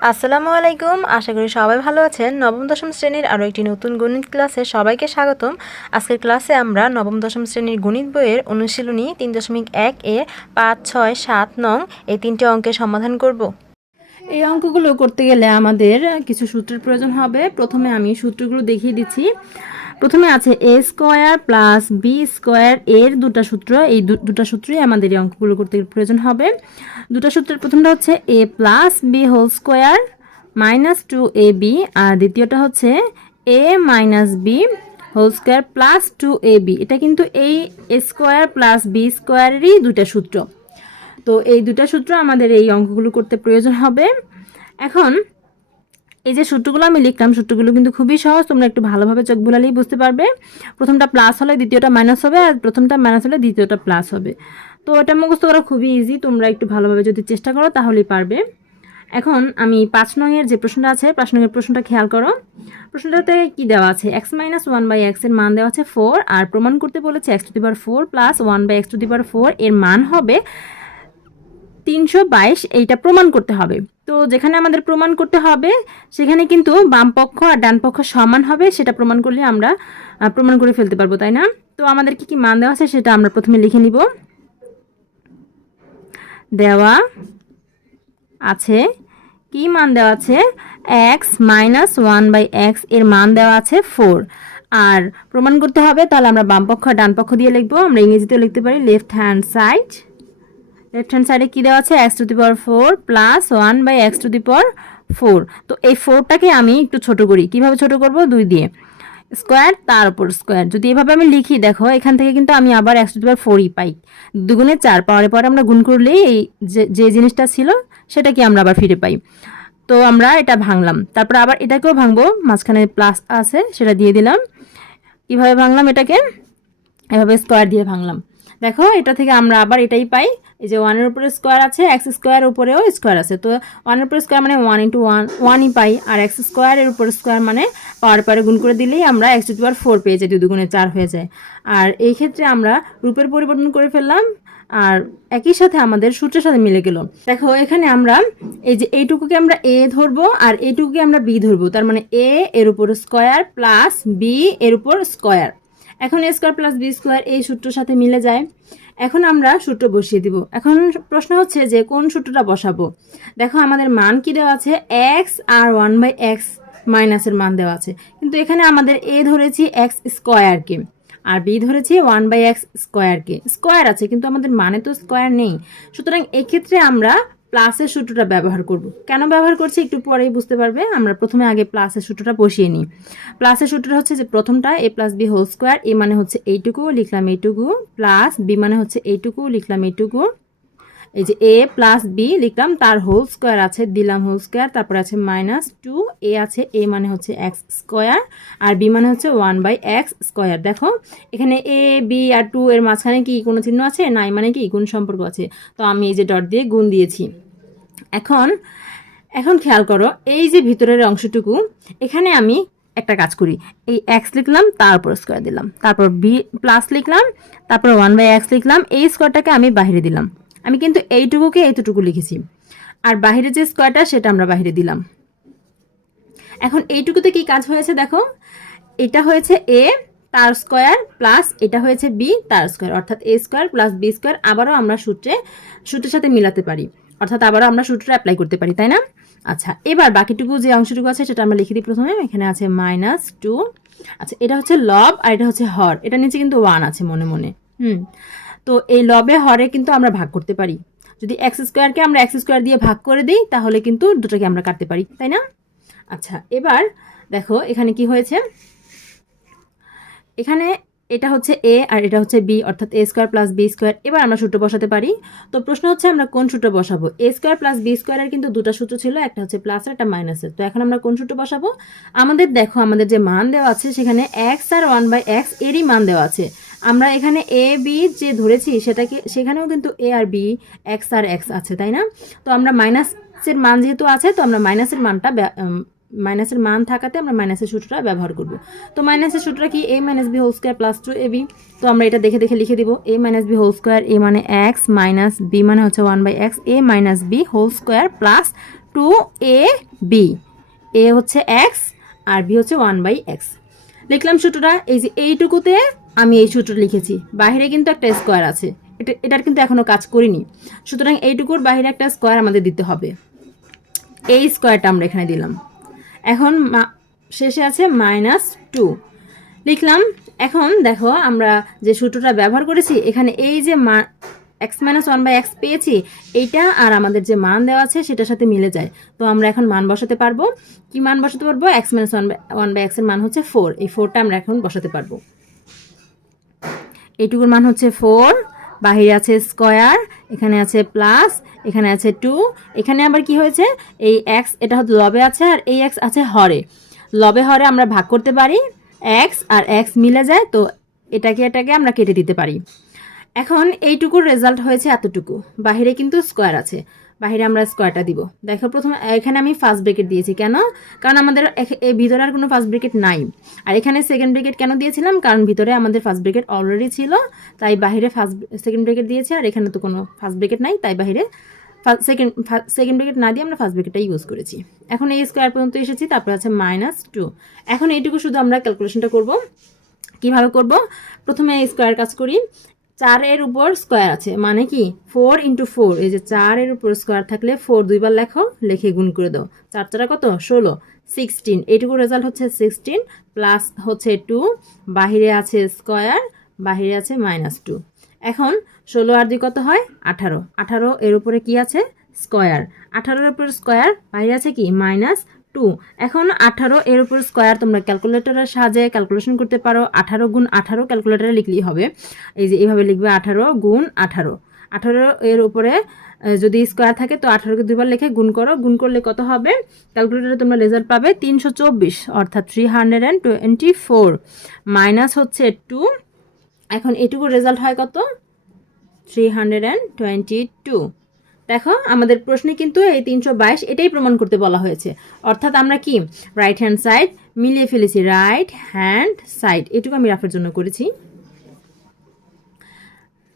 আসসালামু আলাইকুম। আশা করি সবাই ভালো আছেন। নবম, দশম শ্রেণির আরও একটি নতুন গণিত ক্লাসে সবাইকে স্বাগতম। আজকের ক্লাসে আমরা নবম, দশম শ্রেণির গণিত বইয়ের অনুশীলনী তিন দশমিক এক এ পাঁচ, ছয়, সাত, নং এই তিনটি অঙ্কের সমাধান করব। এই অঙ্কগুলো করতে গেলে আমাদের কিছু সূত্রের প্রয়োজন হবে। প্রথমে আমি সূত্রগুলো দেখিয়ে দিচ্ছি। প্রথমে আছে A square plus B square এর দুটো সূত্র। এই দুটো সূত্রই আমাদের এই অঙ্কগুলো করতে প্রয়োজন হবে। দুটো সূত্রের প্রথমটা হচ্ছে A plus B whole square minus two A B আর দ্বিতীয়টা হচ্ছে A minus B whole square plus two A B এটা কিন্তু এই এ স্কোয়ার প্লাস বি স্কোয়ারেরই দুটা সূত্র। তো এই দুটা সূত্র আমাদের এই অঙ্কগুলো করতে প্রয়োজন হবে। এখন এই যে সূত্রগুলো আমি লিখলাম, সূত্রগুলো কিন্তু খুবই সহজ। তোমরা একটু ভালোভাবে চোখ বুলালেই বুঝতে পারবে। প্রথমটা প্লাস হলে দ্বিতীয়টা মাইনাস হবে আর প্রথমটা মাইনাস হলে দ্বিতীয়টা প্লাস হবে। তো এটা মুখস্থ করা খুবই ইজি তোমরা একটু ভালোভাবে যদি চেষ্টা করো, তাহলেই পারবে। এখন আমি পাঁচ নংয়ের যে প্রশ্নটা আছে, পাঁচ নংয়ের প্রশ্নটা খেয়াল করো। প্রশ্নটাতে কি দেওয়া আছে? এক্স মাইনাস ওয়ান বাই এক্সের মান দেওয়া আছে ফোর আর প্রমাণ করতে বলেছে X to the power four plus one by X to the power four এর মান হবে তিনশো বাইশ। এইটা প্রমাণ করতে হবে। তো যেখানে আমাদের প্রমাণ করতে হবে, সেখানে কিন্তু বাম পক্ষ আর ডান পক্ষ সমান হবে, সেটা প্রমাণ করলে আমরা প্রমাণ করে ফেলতে পারব, তাই না? তো আমাদের কি কি মান দেওয়া আছে সেটা আমরা প্রথমে লিখে নিব। দেওয়া আছে, কি মান দেওয়া আছে? এক্স মাইনাস ওয়ান বাই এক্সের মান দেওয়া আছে ফোর আর প্রমাণ করতে হবে, তাহলে আমরা বাম পক্ষ আর ডান পক্ষ দিয়ে লিখব, আমরা ইংরেজিতেও লিখতে পারি left hand side left hand সাইডে কী দেওয়া আছে? X to the power four plus one by X to the power four তো এই ফোরটাকে আমি একটু ছোট করি। কীভাবে ছোট করব? দুই দিয়ে। স্কোয়ার তার উপর স্কোয়ার যদি এভাবে আমি লিখি, দেখো, এখান থেকে কিন্তু আমি আবার এক্স টু দি পাওয়ার ফোরই পাই। দুগুণে চার পাওয়ারে পরে আমরা গুণ করলেই এই যে- যে জিনিসটা ছিল, সেটাকে আমরা আবার ফিরে পাই। তো আমরা এটা ভাঙলাম। তারপর আবার এটাকেও ভাঙবো। মাঝখানে প্লাস আছে, সেটা দিয়ে দিলাম। কীভাবে ভাঙলাম এটাকে? এভাবে স্কোয়ার দিয়ে ভাঙলাম। দেখো, এটা থেকে আমরা আবার এটাই পাই। এই যে ওয়ানের উপরে স্কোয়ার আছে এক্স স্কোয়ার উপরেও স্কোয়ার আছে। তো ওয়ানের উপরে স্কোয়ার মানে ওয়ান ইন্টু ওয়ান ওয়ানই পাই। আর এক্স স্কোয়ারের উপর স্কোয়ার মানে পাওয়ার পারে গুণ করে দিলেই আমরা এক্স টু পাওয়ার ফোর পেয়ে যাই দুগুণে চার হয়ে যায়। আর এই ক্ষেত্রে আমরা রূপের পরিবর্তন করে ফেললাম। আর একই সাথে আমাদের সূত্রের সাথে মিলে গেল। দেখো, এখানে আমরা এই যে এইটুকুকে আমরা এ ধরবো আর এইটুকুকে আমরা বি ধরবো। তার মানে এ এর উপর স্কোয়ার প্লাস বি এর উপর স্কোয়ার এখন A square plus B square এই সূত্রের সাথে মিলে যায়। এখন আমরা সূত্র বসিয়ে দিব। এখন প্রশ্ন হচ্ছে যে কোন সূত্রটা বসাবো? দেখো আমাদের মান কি দেওয়া আছে? এক্স আর ওয়ান বাই এক্স মাইনাসের মান দেওয়া আছে। কিন্তু এখানে আমাদের এ ধরেছি এক্স স্কোয়ারকে আর বি ধরেছি ওয়ান বাই এক্স স্কোয়ারকে স্কোয়ার আছে, কিন্তু আমাদের মানে তো স্কোয়ার নেই। সুতরাং এক্ষেত্রে আমরা প্লাসের সূত্রটা ব্যবহার করব। কেন ব্যবহার করছি একটু পরেই বুঝতে পারবে? আমরা প্রথমে আগে প্লাসের সূত্রটা বসিয়ে নিই। প্লাসের সূত্রটা হচ্ছে যে প্রথমটা A plus B whole square A মানে হচ্ছে এইটুকু, লিখলাম এইটুকু প্লাস বি মানে হচ্ছে এইটুকু, লিখলাম এইটুকু। এই যে এ প্লাস বি লিখলাম, তার হোল স্কোয়ার আছে, দিলাম হোল স্কোয়ার তারপর আছে মাইনাস টু এ আছে এ মানে হচ্ছে এক্স স্কোয়ার আর বি মানে হচ্ছে ওয়ান বাই এক্স স্কোয়ার দেখো, এখানে এ বি আর টু এর মাঝখানে কি কোনো চিহ্ন আছে? নাই মানে কি? গুণ সম্পর্ক আছে। তো আমি এই যে ডট দিয়ে গুণ দিয়েছি। এখন এখন খেয়াল করো, এই যে ভিতরের অংশটুকু, এখানে আমি একটা কাজ করি। এই এক্স লিখলাম, তারপর স্কোয়ার দিলাম। তারপর বি প্লাস লিখলাম, তারপর ওয়ান বাই এক্স লিখলাম, এই স্কোয়ারটাকে আমি বাইরে দিলাম। আমি কিন্তু এইটুকুকে এইটুকু লিখেছি। আর বাইরে যে স্কোয়ারটা সেটা আমরা বাইরে দিলাম। এখন এইটুকুতে কি কাজ হয়েছে দেখো? এটা হয়েছে এ তার স্কোয়ার প্লাস এটা হয়েছে বি তার স্কোয়ার অর্থাৎ A square plus B square আবারও আমরা সূত্রে, সূত্রের সাথে মিলাতে পারি। অর্থাৎ আবারও আমরা সূত্র অ্যাপ্লাই করতে পারি, তাই না? আচ্ছা এবার বাকিটুকু যে অংশটুকু আছে সেটা আমরা লিখে দিই প্রথমে, এখানে আছে মাইনাস টু আচ্ছা এটা হচ্ছে লব আর এটা হচ্ছে হর, এটা নিচে কিন্তু ওয়ান আছে মনে মনে, হুম। তো এই লবে হরে কিন্তু আমরা ভাগ করতে পারি। যদি এক্স স্কোয়ারকে আমরা এক্স স্কোয়ার দিয়ে ভাগ করে দিই, তাহলে কিন্তু দুটোকে আমরা কাটতে পারি, তাই না? আচ্ছা এবার দেখো এখানে কি হয়েছে? এখানে এটা হচ্ছে এ আর এটা হচ্ছে বি অর্থাৎ A square plus B square এবার আমরা সূত্র বসাতে পারি। তো প্রশ্ন হচ্ছে, আমরা কোন সূত্র বসাবো? এ স্কোয়ার প্লাস বি স্কোয়ারের কিন্তু দুটো সূত্র ছিল, একটা হচ্ছে প্লাস আর একটা মাইনাসের তো এখন আমরা কোন সূত্র বসাবো? আমাদের দেখো, আমাদের যে মান দেওয়া আছে, সেখানে এক্স আর ওয়ান বাই এক্স এরই মান দেওয়া আছে। আমরা এখানে এ বি যে ধরেছি, সেটাকে, সেখানেও কিন্তু এ আর বি এক্স আর এক্স আছে, তাই না? তো আমরা মাইনাসের মান যেহেতু আছে, তো আমরা মাইনাসের মানটা মাইনাসের মান থাকাতে আমরা মাইনাসের সূত্রটা ব্যবহার করব। তো মাইনাসের সূত্রটা কি? A minus B whole square plus two A B তো আমরা এটা দেখে দেখে লিখে দিব। A minus B whole square A মানে এক্স মাইনাস বি মানে হচ্ছে one by X A minus B whole square plus two A B A হচ্ছে এক্স আর বি হচ্ছে ওয়ান বাই এক্স লিখলাম সূত্রটা, এই যে এইটুকুতে আমি এই সূত্রটা লিখেছি। বাইরে কিন্তু একটা স্কোয়ার আছে। এটা, এটার কিন্তু এখনও কাজ করিনি। সুতরাং এইটুকুর বাইরে একটা স্কোয়ার আমাদের দিতে হবে। এই স্কোয়ারটা আমরা এখানে দিলাম। এখন শেষে আছে মাইনাস টু লিখলাম, এখন দেখো আমরা যে সূত্রটা ব্যবহার করেছি, এখানে এই যে মা X minus one by X পেয়েছি, এইটা আর আমাদের যে মান দেওয়া আছে, সেটার সাথে মিলে যায়। তো আমরা এখন মান বসাতে পারব। কি মান বসাতে পারব? X minus one by one by এক্সের মান হচ্ছে ফোর এই ফোরটা আমরা এখন বসাতে পারব। এইটুকুর মান হচ্ছে ফোর বাহিরে আছে স্কোয়ার, এখানে আছে প্লাস, এখানে আছে টু। এখানে আবার কি হয়েছে? এই এক্স, এটা হচ্ছে লবে আছে আর এই এক্স আছে হরে। লবে হরে আমরা ভাগ করতে পারি, এক্স আর এক্স মিলে যায়, তো এটাকে এটাকে আমরা কেটে দিতে পারি। এখন এইটুকুর রেজাল্ট হয়েছে এতটুকু। বাহিরে কিন্তু স্কোয়ার আছে। বাহিরে আমরা স্কোয়ারটা দিব। দেখো প্রথমে, এখানে আমি ফার্স্ট ব্রেকেট দিয়েছি। কেন? কারণ আমাদের ভিতরে আর কোনো ফার্স্ট ব্রেকেট নাই। আর এখানে সেকেন্ড ব্রেকেট কেন দিয়েছিলাম? কারণ ভিতরে আমাদের ফার্স্ট ব্রেকেট অলরেডি ছিল, তাই বাহিরে ফার্স্ট সেকেন্ড ব্রেকেট দিয়েছি, আর এখানে তো কোনো ফার্স্ট ব্রেকেট নাই, তাই বাহিরে সেকেন্ড সেকেন্ড ব্রেকেট না দিয়ে আমরা ফার্স্ট ব্রেকেটটা ইউজ করেছি। এখন এই স্কোয়ার পর্যন্ত এসেছি, তারপর আছে মাইনাস টু এখন এইটুকু শুধু আমরা ক্যালকুলেশনটা করব। কীভাবে করব? প্রথমে স্কোয়ার কাজ করি। চারের উপর স্কোয়ার আছে। মানে কি? ফোর ইন্টু ফোর এই যে চারের উপর স্কোয়ার থাকলে ফোর দুইবার লেখো, লিখে গুণ করে দাও। চার চারা কত? ষোলো। সিক্সটিন এইটুকু রেজাল্ট হচ্ছে সিক্সটিন প্লাস হচ্ছে টু বাহিরে আছে স্কোয়ার বাহিরে আছে মাইনাস টু এখন ষোলো আর দুই কত হয়? আঠারো। আঠারো এর উপরে কি আছে? স্কোয়ার আঠারোর উপর স্কোয়ার বাইরে আছে কি? মাইনাস টু এখন আঠারো, এর উপর স্কোয়ার তোমরা ক্যালকুলেটরের সাহায্যে ক্যালকুলেশন করতে পারো। আঠারো গুণ আঠারো ক্যালকুলেটরে লিখলেই হবে। এই যে এইভাবে লিখবে আঠারো গুণ আঠারো। আঠারো এর উপরে যদি স্কোয়ার থাকে তো আঠারোকে দুবার লিখে গুণ করো। গুণ করলে কত হবে? ক্যালকুলেটরে তোমরা রেজাল্ট পাবে তিনশো চব্বিশ, অর্থাৎ three hundred and twenty four minus হচ্ছে টু এখন এটুকু রেজাল্ট হয় কত? Three hundred and twenty two দেখো, আমাদের প্রশ্নে কিন্তু এই তিনশো বাইশ এটাই প্রমাণ করতে বলা হয়েছে। অর্থাৎ আমরা কি? রাইট হ্যান্ড সাইড মিলিয়ে ফেলেছি রাইট হ্যান্ড সাইড এটুকু আমি রাফের জন্য করেছি।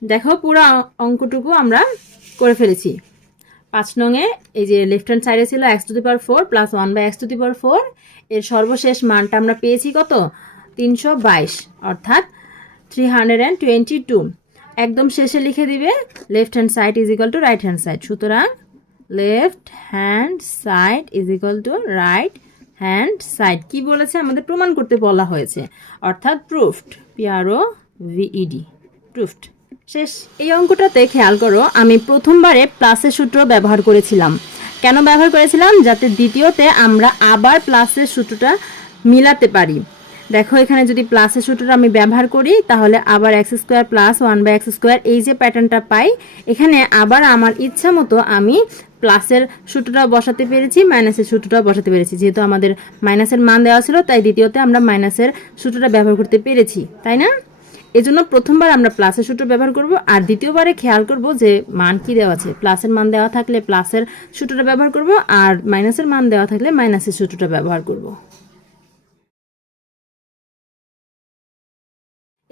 দেখো, পুরো অঙ্কটুকু আমরা করে ফেলেছি। পাঁচ নঙে এই যে লেফট হ্যান্ড সাইডে ছিল X to the power four plus one by X to the power four এর সর্বশেষ মানটা আমরা পেয়েছি কত? তিনশো বাইশ। অর্থাৎ three hundred and twenty two একদম শেষে লিখে দিবে left hand side is equal to right hand side সুতরাং left hand side is equal to right hand side কি বলেছে? আমাদের প্রমাণ করতে বলা হয়েছে। অর্থাৎ প্রুফড পিআরও ভিইডি প্রুফড শেষ। এই অঙ্কটাতে খেয়াল করো, আমি প্রথমবারে প্লাসের সূত্র ব্যবহার করেছিলাম। কেন ব্যবহার করেছিলাম? যাতে দ্বিতীয়তে আমরা আবার প্লাসের সূত্রটা মিলাতে পারি। দেখো, এখানে যদি প্লাসের সূত্রটা আমি ব্যবহার করি, তাহলে আবার X square plus one by X square এই যে প্যাটার্নটা পাই, এখানে আবার আমার ইচ্ছা মতো আমি প্লাসের সূত্রটাও বসাতে পেরেছি মাইনাসের সূত্রটাও বসাতে পেরেছি। যেহেতু আমাদের মাইনাসের মান দেওয়া ছিল, তাই দ্বিতীয়তে আমরা মাইনাসের সূত্রটা ব্যবহার করতে পেরেছি, তাই না? এজন্য প্রথমবার আমরা প্লাসের সূত্র ব্যবহার করব, আর দ্বিতীয়বারে খেয়াল করব যে মান কি দেওয়া আছে। প্লাসের মান দেওয়া থাকলে প্লাসের সূত্রটা ব্যবহার করব, আর মাইনাসের মান দেওয়া থাকলে মাইনাসের সূত্রটা ব্যবহার করব।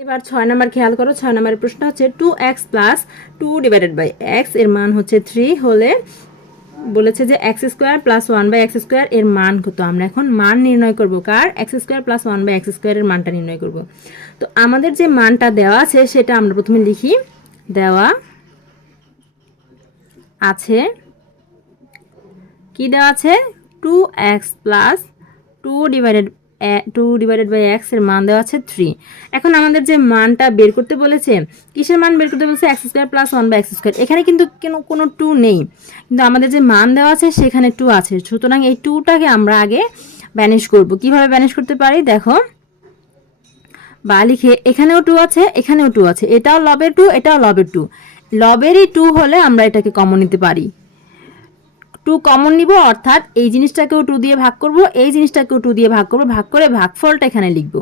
এবার ছয় নাম্বার খেয়াল করো, ছয় নাম্বারের প্রশ্ন হচ্ছে two X plus two divided by এক্সের মান হচ্ছে থ্রি হলে বলেছে যে X square plus one by X square এর মান কত? আমরা এখন মান নির্ণয় করব কার? X square plus one by X স্কোয়ারের মানটা নির্ণয় করব। তো আমাদের যে মানটা দেওয়া আছে, সেটা আমরা প্রথমে লিখি। দেওয়া আছে কি দেওয়া আছে? Two X plus two divided two divided by এক্সের মান দেওয়া আছে থ্রি এখন আমাদের যে মানটা বের করতে বলেছে, কিসের মান বের করতে বলেছে? X square plus one by X square এখানে কিন্তু কোনো কোনো টু নেই। কিন্তু আমাদের যে মান দেওয়া আছে, সেখানে টু আছে। সুতরাং এই টুটাকে আমরা আগে ব্যানিশ করব। কীভাবে ব্যানিশ করতে পারি? দেখো। বা লিখে, এখানেও টু আছে, এখানেও টু আছে। এটাও লবের টু এটাও লবের টু লবেরই টু হলে আমরা এটাকে কমন নিতে পারি। টু কমন নিব, অর্থাৎ এই জিনিসটাকেও টু দিয়ে ভাগ করব, এই জিনিসটাকেও টু দিয়ে ভাগ করব, ভাগ করে ভাগফলটা এখানে লিখব।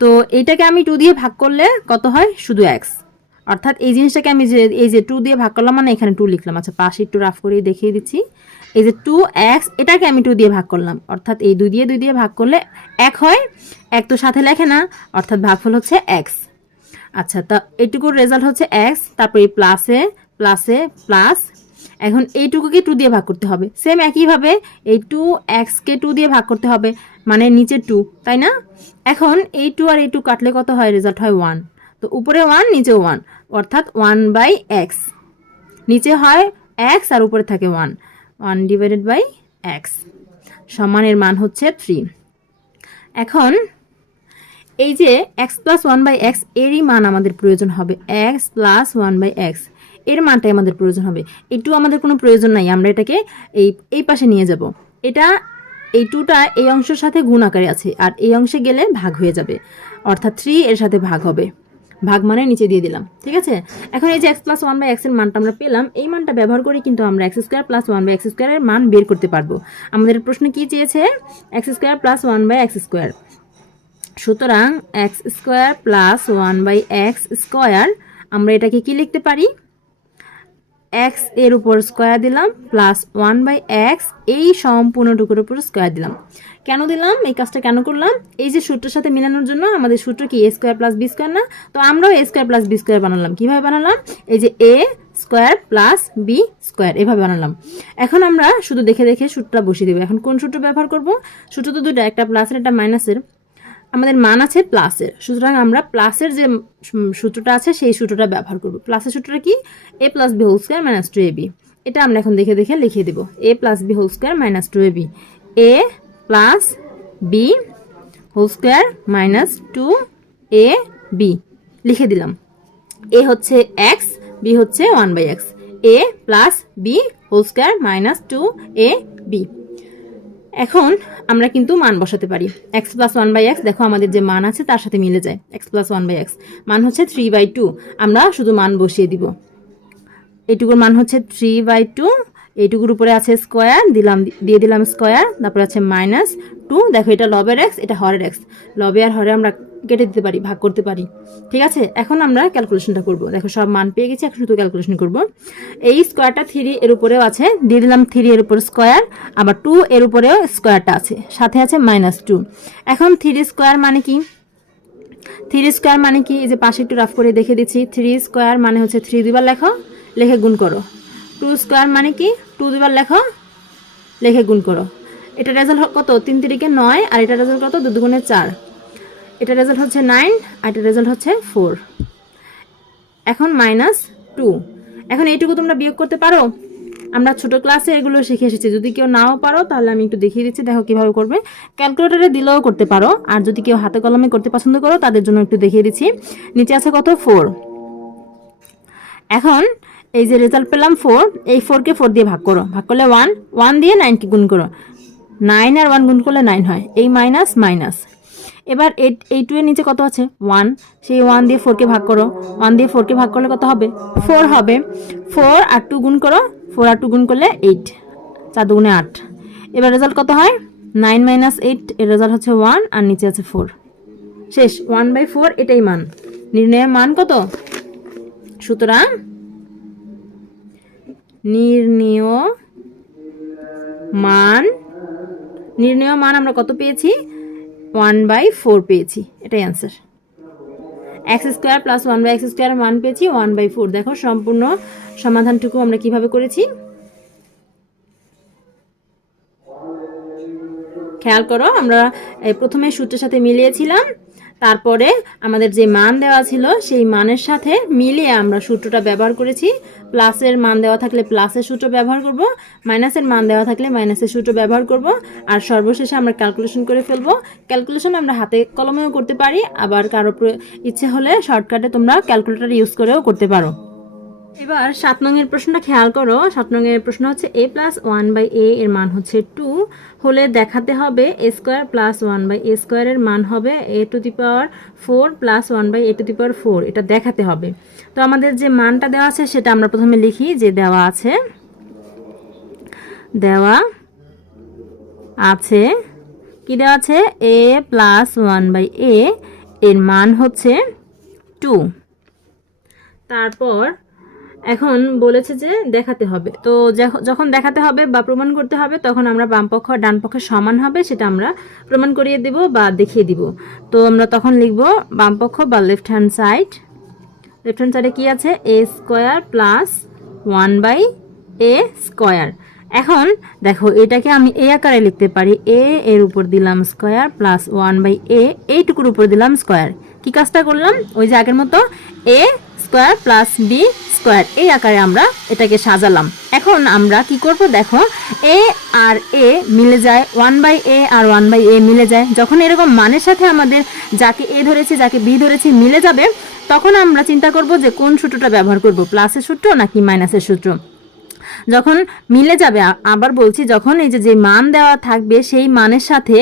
তো এটাকে আমি টু দিয়ে ভাগ করলে কত হয়? শুধু এক্স অর্থাৎ এই জিনিসটাকে আমি যে এই যে টু দিয়ে ভাগ করলাম মানে এখানে টু লিখলাম। আচ্ছা পাশে একটু রাফ করে দেখিয়ে দিচ্ছি। এই যে টু এক্স এটাকে আমি টু দিয়ে ভাগ করলাম। অর্থাৎ এই দুই দিয়ে দুই দিয়ে ভাগ করলে এক হয়। এক তো সাথে লেখে না, অর্থাৎ ভাগফল হচ্ছে এক্স আচ্ছা তা এইটুকুর রেজাল্ট হচ্ছে এক্স তারপরে প্লাসে প্লাসে প্লাস এখন এইটুকুকে টু দিয়ে ভাগ করতে হবে। সেম একইভাবে এই টু এক্সকে টু দিয়ে ভাগ করতে হবে মানে নিচে টু তাই না? এখন এই টু আর এই টু কাটলে কত হয়? রেজাল্ট হয় ওয়ান তো উপরে ওয়ান নিচে ওয়ান অর্থাৎ ওয়ান বাই এক্স নিচে হয় এক্স আর উপরে থাকে one one divided by x সমানের মান হচ্ছে থ্রি এখন এই যে x plus one by x এরই মান আমাদের প্রয়োজন হবে। X plus one by x এর মানটাই আমাদের প্রয়োজন হবে। এই টু আমাদের কোনো প্রয়োজন নাই, আমরা এটাকে এই এই পাশে নিয়ে যাব। এটা, এই টুটা এই অংশের সাথে গুণ আকারে আছে, আর এই অংশে গেলে ভাগ হয়ে যাবে। অর্থাৎ থ্রি এর সাথে ভাগ হবে। ভাগ মানে নিচে দিয়ে দিলাম, ঠিক আছে? এখন এই যে এক্স প্লাস ওয়ান বাই এক্সের মানটা আমরা পেলাম, এই মানটা ব্যবহার করে কিন্তু আমরা x square plus one by x স্কোয়ারের মান বের করতে পারব। আমাদের প্রশ্ন কি চেয়েছে? X square plus one by x square সুতরাং x square plus one by x square আমরা এটাকে কি লিখতে পারি? এক্সের উপর স্কোয়ার দিলাম প্লাস ওয়ান বাই এক্স এই সম্পূর্ণটুকুর উপর স্কোয়ার দিলাম। কেন দিলাম? এই কাজটা কেন করলাম? এই যে সূত্রের সাথে মিলানোর জন্য আমাদের সূত্র কি? A square plus b square না? তো আমরাও a square plus b square বানালাম। কীভাবে বানালাম? এই যে a square plus b square এভাবে বানালাম। এখন আমরা শুধু দেখে দেখে সূত্রটা বসিয়ে দেবো। এখন কোন সূত্র ব্যবহার করব? সূত্র তো দুটো একটা প্লাসের একটা মাইনাসের আমাদের মান আছে প্লাসের। সুতরাং আমরা প্লাসের যে সূত্রটা আছে সেই সূত্রটা ব্যবহার করব। প্লাসের সূত্রটা কি? A plus b whole square minus two a b এটা আমরা এখন দেখে দেখে লিখিয়ে দেবো। A plus b whole square minus two a b a plus b whole square minus two a b লিখে দিলাম। এ হচ্ছে এক্স বি হচ্ছে one by x a plus b whole square minus two a b এখন আমরা কিন্তু মান বসাতে পারি। X plus one by x দেখো আমাদের যে মান আছে তার সাথে মিলে যায়। X plus one by x মান হচ্ছে থ্রি বাই টু আমরা শুধু মান বসিয়ে দিব। এটুকুর মান হচ্ছে থ্রি বাই টু এইটুকুর উপরে আছে স্কোয়ার, দিলাম, দিয়ে দিলাম স্কোয়ার, তারপরে আছে মাইনাস টু। দেখো এটা লবের এক্স এটা হরের এক্স লবে আর হরে আমরা কেটে দিতে পারি, ভাগ করতে পারি। ঠিক আছে? এখন আমরা ক্যালকুলেশনটা করব। দেখো সব মান পেয়ে গেছি, এখন শুধু ক্যালকুলেশন করব। এই স্কোয়ারটা থ্রি এর উপরেও আছে, দিয়ে দিলাম থ্রি এর উপর স্কোয়ার, আবার টু এর উপরেও স্কোয়ারটা আছে। সাথে আছে মাইনাস টু এখন থ্রি স্কোয়ার মানে কি? থ্রি স্কোয়ার মানে কি? এই যে পাশে একটু রাফ করে দেখে দিচ্ছি। থ্রি স্কোয়ার মানে হচ্ছে থ্রি দুবার লেখো, লেখে গুণ করো। টু স্কোয়ার মানে কি? টু দুবার লেখো, লেখে গুণ করো। এটা রেজাল্ট কত? তিন তিরিকে নয়, আর এটা রেজাল্ট কত? দু দুগুণে চার। এটা রেজাল্ট হচ্ছে নাইন আর এটা রেজাল্ট হচ্ছে ফোর এখন মাইনাস টু এখন এইটুকু তোমরা বিয়োগ করতে পারো? আমরা ছোট ক্লাসে এগুলো শিখে এসেছি। যদি কেউ নাও পারো, তাহলে আমি একটু দেখিয়ে দিচ্ছি, দেখো কীভাবে করবে। ক্যালকুলেটরে দিলেও করতে পারো, আর যদি কেউ হাতে কলমে করতে পছন্দ করো, তাদের জন্য একটু দেখিয়ে দিচ্ছি। নিচে আছে কত? ফোর এখন এই যে রেজাল্ট পেলাম ফোর এই ফোরকে ফোর দিয়ে ভাগ করো। ভাগ করলে ওয়ান ওয়ান দিয়ে নাইনকে গুণ করো। নাইন আর ওয়ান গুণ করলে নাইন হয়। এই মাইনাস মাইনাস এবার এই এই টু এর নিচে কত আছে? ওয়ান সেই ওয়ান দিয়ে ফোরকে ভাগ করো। ওয়ান দিয়ে ফোরকে ভাগ করলে কত হবে? ফোর হবে। ফোর আর টু গুণ করো। ফোর আর টু গুণ করলে এইট চার দুগুণে আট। এবার রেজাল্ট কত হয়? নাইন মাইনাস এইট এর রেজাল্ট হচ্ছে ওয়ান আর নিচে আছে ফোর শেষ। ওয়ান বাই ফোর এটাই মান। নির্ণয়ের মান কত? সুতরাং নির্ণেয় মান। নির্ণেয় মান আমরা কত পেয়েছি? ওয়ান বাই ফোর পেয়েছি। এটাই answer x square plus one by x square মান পেয়েছি ওয়ান বাই ফোর। দেখো সম্পূর্ণ সমাধানটুকু আমরা কীভাবে করেছি? খেয়াল করো, আমরা প্রথমে সূত্রের সাথে মিলিয়েছিলাম। তারপরে আমাদের যে মান দেওয়া ছিল, সেই মানের সাথে মিলিয়ে আমরা সূত্রটা ব্যবহার করেছি। প্লাসের মান দেওয়া থাকলে প্লাসের সূত্র ব্যবহার করব, মাইনাসের মান দেওয়া থাকলে মাইনাসের সূত্র ব্যবহার করব, আর সর্বশেষে আমরা ক্যালকুলেশন করে ফেলব। ক্যালকুলেশন আমরা হাতে কলমেও করতে পারি, আবার কারও ইচ্ছে হলে শর্টকাটে তোমরা ক্যালকুলেটার ইউজ করেও করতে পারো। এবার সাত নংয়ের প্রশ্নটা খেয়াল করো। সাত নংয়ের প্রশ্ন হচ্ছে a plus one by a এর মান হচ্ছে টু হলে দেখাতে হবে a square plus one by a স্কোয়ারের মান হবে a to the power four plus one by a to the power four এটা দেখাতে হবে। তো আমাদের যে মানটা দেওয়া আছে সেটা আমরা প্রথমে লিখি যে দেওয়া আছে দেওয়া আছে, কি দেওয়া আছে? A plus one by a এর মান হচ্ছে টু তারপর এখন বলেছে যে দেখাতে হবে। তো যখ- যখন দেখাতে হবে বা প্রমাণ করতে হবে, তখন আমরা বাম পক্ষ আর ডান পক্ষে সমান হবে, সেটা আমরা প্রমাণ করিয়ে দেব বা দেখিয়ে দিব। তো আমরা তখন লিখব বাম পক্ষ বা left hand side left hand সাইডে কি আছে? A square plus one by a square এখন দেখো, এটাকে আমি এ আকারে লিখতে পারি। এ এর উপর দিলাম square plus one by a এইটুকুর উপর দিলাম স্কোয়ার কি কাজটা করলাম? ওই যে আগের মতো a square plus b square এই আকারে আমরা এটাকে সাজালাম। এখন আমরা কি করব দেখো, এ আর এ মিলে যায়, ওয়ান বাই এ আর ওয়ান বাই এ মিলে যায়। যখন এরকম মানের সাথে আমাদের যাকে এ ধরেছি, যাকে বি ধরেছি মিলে যাবে, তখন আমরা চিন্তা করব যে কোন সূত্রটা ব্যবহার করব, প্লাসের সূত্র নাকি মাইনাসের সূত্র। যখন মিলে যাবে আবার বলছি যখন এই যে যে মান দেওয়া থাকবে, সেই মানের সাথে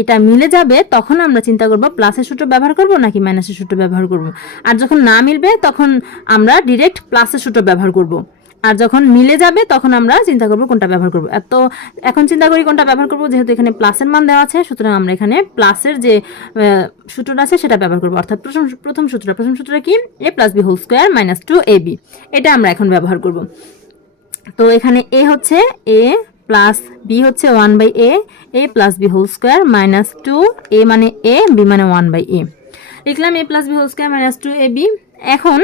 এটা মিলে যাবে, তখন আমরা চিন্তা করব প্লাসের সূত্র ব্যবহার করব নাকি মাইনাসের সূত্র ব্যবহার করব? আর যখন না মিলবে, তখন আমরা ডিরেক্ট প্লাসের সূত্র ব্যবহার করব। আর যখন মিলে যাবে, তখন আমরা চিন্তা করব কোনটা ব্যবহার করব। এত, এখন চিন্তা করি কোনটা ব্যবহার করব, যেহেতু এখানে প্লাসের মান দেওয়া আছে, সুতরাং আমরা এখানে প্লাসের যে সূত্রটা আছে, সেটা ব্যবহার করব। অর্থাৎ প্রথম প্রথম সূত্র। প্রথম সূত্রটা কি? A plus b whole square minus two a b এটা আমরা এখন ব্যবহার করব। তো এখানে এ হচ্ছে এ প্লাস বি হচ্ছে one by a a plus b whole square minus two a মানে এ বি মানে ওয়ান বাই এ লিখলাম a plus b whole square minus two a b এখন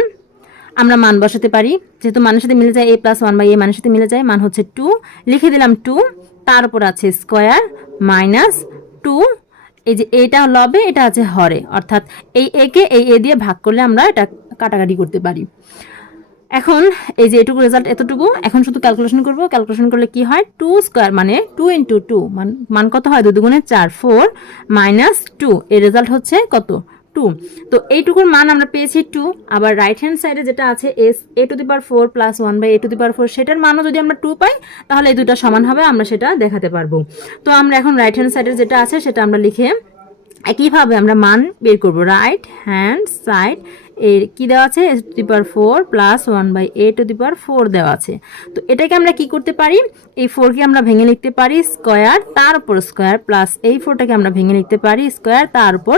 আমরা মান বসাতে পারি, যেহেতু মানের সাথে মিলে যায় a plus one by a মানের সাথে মিলে যায়, মান হচ্ছে টু লিখে দিলাম টু তার উপর আছে স্কোয়ার মাইনাস টু এই যে এটা লবে, এটা আছে হরে। অর্থাৎ এই একে এই এ দিয়ে ভাগ করলে আমরা এটা কাটাকাটি করতে পারি। এখন এই যে এটুকু রেজাল্ট এতটুকু, এখন শুধু ক্যালকুলেশন করব। ক্যালকুলেশন করলে কি হয়? টু স্কোয়ার মানে টু ইন্টু টু মান মান কত হয়? দুগুণে চার ফোর মাইনাস টু এর রেজাল্ট হচ্ছে কত? টু তো এইটুকুর মান আমরা পেয়েছি টু আবার রাইট হ্যান্ড সাইডে যেটা আছে S a to the power four plus one by a to the power four সেটার মানও যদি আমরা টু পাই, তাহলে এই দুটো সমান হবে, আমরা সেটা দেখাতে পারব। তো আমরা এখন রাইট হ্যান্ড সাইডে যেটা আছে, সেটা আমরা লিখে একইভাবে আমরা মান বের করব। রাইট হ্যান্ড সাইড এর কি দেওয়া আছে? S to the power four plus one by a to the power four দেওয়া আছে। তো এটাকে আমরা কি করতে পারি? এই ফোরকে আমরা ভেঙে লিখতে পারি স্কোয়ার তার উপর স্কোয়ার প্লাস এই ফোরটাকে আমরা ভেঙে লিখতে পারি স্কোয়ার তার উপর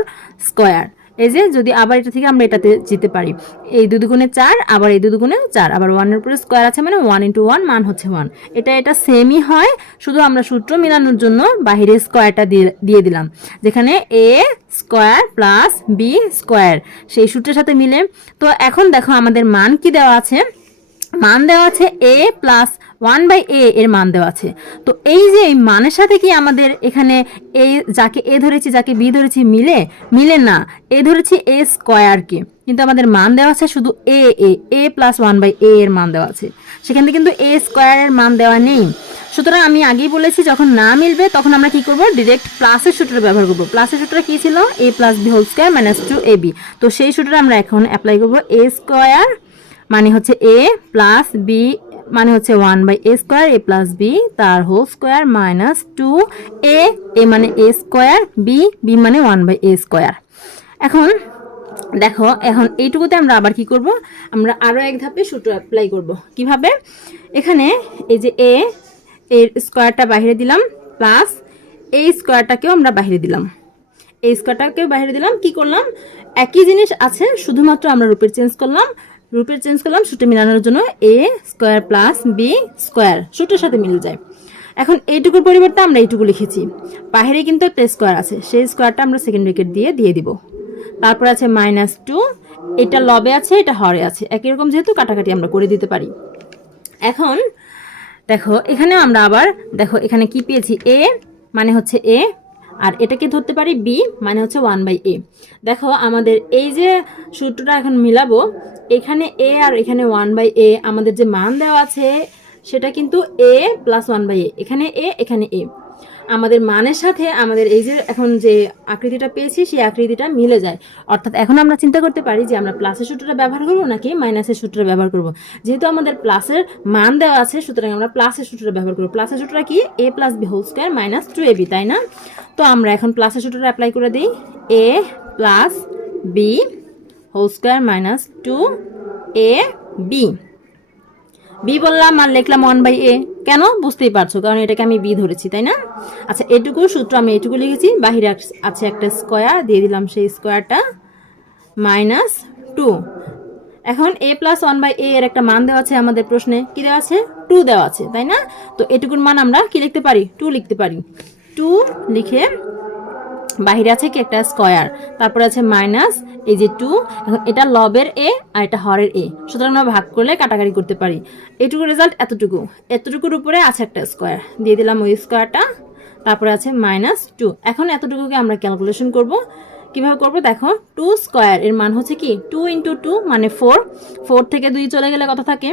স্কোয়ার এই যে যদি আবার এটা থেকে আমরা এটাতে যেতে পারি। এই দু দুগুণে চার, আবার এই দু দুগুণে চার, আবার ওয়ানের উপরে স্কোয়ার আছে মানে ওয়ান ইন্টু ওয়ান মান হচ্ছে ওয়ান এটা এটা সেমই হয়, শুধু আমরা সূত্র মিলানোর জন্য বাহিরে স্কোয়ারটা দিয়ে দিয়ে দিলাম। যেখানে a square plus b square সেই সূত্রের সাথে মিলে। তো এখন দেখো আমাদের মান কি দেওয়া আছে? মান দেওয়া আছে a plus one by a এর মান দেওয়া আছে। তো এই যে এই মানের সাথে কি আমাদের এখানে এই যাকে এ ধরেছি, যাকে বি ধরেছি মিলে? মিলে না। এ ধরেছি এ স্কোয়ারকে কিন্তু আমাদের মান দেওয়া আছে শুধু a a a plus one by a এর মান দেওয়া আছে। সেখান থেকে কিন্তু এ স্কোয়ারের মান দেওয়া নেই। সুতরাং আমি আগেই বলেছি, যখন না মিলবে, তখন আমরা কি করব? ডিরেক্ট প্লাসের সূত্র ব্যবহার করব। প্লাসের সূত্র কি ছিল? A plus b whole square minus two a b তো সেই সূত্রটা আমরা এখন অ্যাপ্লাই করব এ স্কোয়ার মানে হচ্ছে এ প্লাস বি মানে হচ্ছে one by a square a plus b তার whole square minus two a a মানে এ স্কোয়ার বি বি মানে ওয়ান বাই এ স্কোয়ার এখন দেখো, এখন এইটুকুতে আমরা আবার কি করব? আমরা আরও এক ধাপে সূত্র অ্যাপ্লাই করব। কীভাবে? এখানে এই যে এ এর স্কোয়ারটা বাইরে দিলাম প্লাস এই স্কোয়ারটাকেও আমরা বাইরে দিলাম। এই স্কোয়ারটাকেও বাইরে দিলাম, কি করলাম? একই জিনিস আছে, শুধুমাত্র আমরা রূপের চেঞ্জ করলাম। রূপের চেঞ্জ করলাম সূত্রে মিলানোর জন্য a square plus b square সূত্রের সাথে মিলে যায়। এখন এইটুকুর পরিবর্তে আমরা এইটুকু লিখেছি। বাইরে কিন্তু একটা স্কোয়ার আছে, সেই স্কোয়ারটা আমরা সেকেন্ড ব্রেকেট দিয়ে দিয়ে দিব। তারপর আছে মাইনাস টু এটা লবে আছে, এটা হরে আছে। একই রকম যেহেতু কাটাকাটি আমরা করে দিতে পারি। এখন দেখো এখানে আমরা আবার, দেখো, এখানে কি পেয়েছি? এ মানে হচ্ছে এ আর এটাকে ধরতে পারি বি মানে হচ্ছে ওয়ান বাই এ দেখো আমাদের এই যে সূত্রটা এখন মিলাবো, এখানে এ আর এখানে ওয়ান বাই এ আমাদের যে মান দেওয়া আছে সেটা কিন্তু a plus one by a এখানে এ এখানে এ আমাদের মানের সাথে আমাদের এই যে এখন যে আকৃতিটা পেয়েছি, সেই আকৃতিটা মিলে যায়। অর্থাৎ এখন আমরা চিন্তা করতে পারি যে আমরা প্লাসের সূত্রটা ব্যবহার করব নাকি মাইনাসের সূত্রটা ব্যবহার করব। যেহেতু আমাদের প্লাসের মান দেওয়া আছে, সুতরাং আমরা প্লাসের সূত্রটা ব্যবহার করব। প্লাসের সূত্রটা কি? A plus b whole square minus two a b তাই না? তো আমরা এখন প্লাসের সূত্রটা অ্যাপ্লাই করে দিই। A plus b whole square minus two a b b বললাম আর লিখলাম ওয়ান বাই এ কেন? বুঝতেই পারছ, কারণ এটাকে আমি বি ধরেছি, তাই না? আচ্ছা এটুকু সূত্র আমি এটুকু লিখেছি। বাহিরে আছে একটা স্কোয়ার দিয়ে দিলাম সেই স্কোয়ারটা মাইনাস টু এখন a plus one by a এর একটা মান দেওয়া আছে আমাদের প্রশ্নে। কি দেওয়া আছে? টু দেওয়া আছে, তাই না? তো এটুকুর মান আমরা কি লিখতে পারি? টু লিখতে পারি। টু লিখে বাহিরে আছে কি একটা স্কোয়ার, তারপরে আছে মাইনাস, এই যে টু এখন এটা লবের এ আর এটা হরের এ সুতরাং আমরা ভাগ করলে কাটাকাটি করতে পারি। এটুকু রেজাল্ট এতটুকু। এতটুকুর উপরে আছে একটা স্কোয়ার। দিয়ে দিলাম ওই স্কোয়ারটা, তারপরে আছে মাইনাস টু এখন এতটুকুকে আমরা ক্যালকুলেশন করব। কীভাবে করব? দেখো টু স্কয়ার এর মান হচ্ছে কি? টু ইন্টু টু মানে ফোর ফোর থেকে দুই চলে গেলে কত থাকে?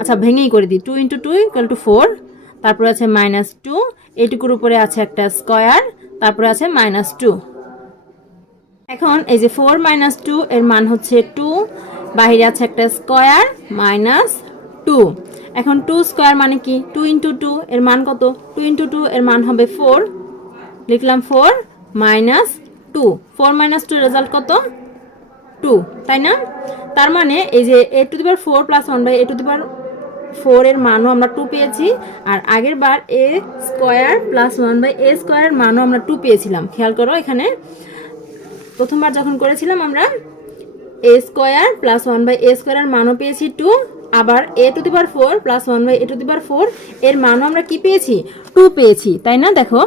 আচ্ছা ভেঙেই করে দিই। Two into two equal to four তারপরে আছে মাইনাস টু এইটুকুর উপরে আছে একটা স্কয়ার। তারপরে আছে মাইনাস টু এখন এই যে ফোর মাইনাস টু এর মান হচ্ছে টু বাহিরে আছে একটা স্কোয়ার মাইনাস টু এখন টু স্কোয়ার মানে কি? টু ইন্টু টু এর মান কত? টু ইন্টু টু এর মান হবে ফোর লিখলাম four minus two four minus two result কত? টু তাই না? তার মানে এই যে a to the power four plus one by a to the power four এর মানও আমরা টু পেয়েছি, আর আগের বার a square plus one by a স্কোয়ারের মানও আমরা টু পেয়েছিলাম। খেয়াল করো এখানে। প্রথমবার যখন করেছিলাম আমরা a square plus one by a স্কোয়ারের মানও পেয়েছি টু আবার a to the power four plus one by a to the power four এর মানও আমরা কি পেয়েছি? টু পেয়েছি, তাই না? দেখো।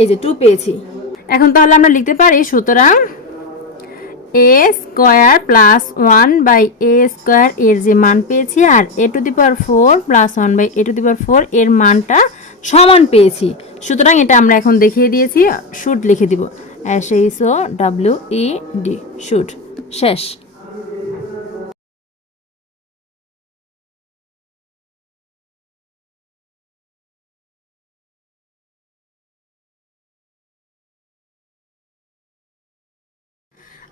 এই যে টু পেয়েছি। এখন তাহলে আমরা লিখতে পারি সুতরাং a square plus one by a square এর যে মান পেয়েছি আর a to the power four plus one by a to the power four এর মানটা সমান পেয়েছি। সুতরাং এটা আমরা এখন দেখিয়ে দিয়েছি শুট লিখে দিব। S H O W E D shoot শেষ।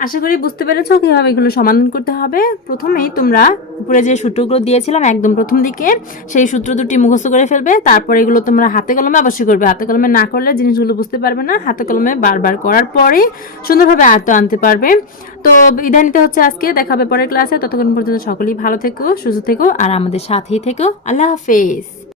আশা করি বুঝতে পেরেছ কীভাবে এগুলো সমাধান করতে হবে। প্রথমেই তোমরা উপরে যে সূত্রগুলো দিয়েছিলাম একদম প্রথম দিকে সেই সূত্র দুটি মুখস্থ করে ফেলবে, তারপরে এগুলো তোমরা হাতে কলমে অবশ্যই করবে। হাতে কলমে না করলে জিনিসগুলো বুঝতে পারবে না। হাতে কলমে বারবার করার পরে সুন্দরভাবে আয়ত্ত আনতে পারবে। তো বিদায় নিতে হচ্ছে আজকে। দেখা হবে পরের ক্লাসে। ততক্ষণ পর্যন্ত সকলেই ভালো থেকো, সুস্থ থেকো, আর আমাদের সাথেই থেকো। আল্লাহ হাফেজ।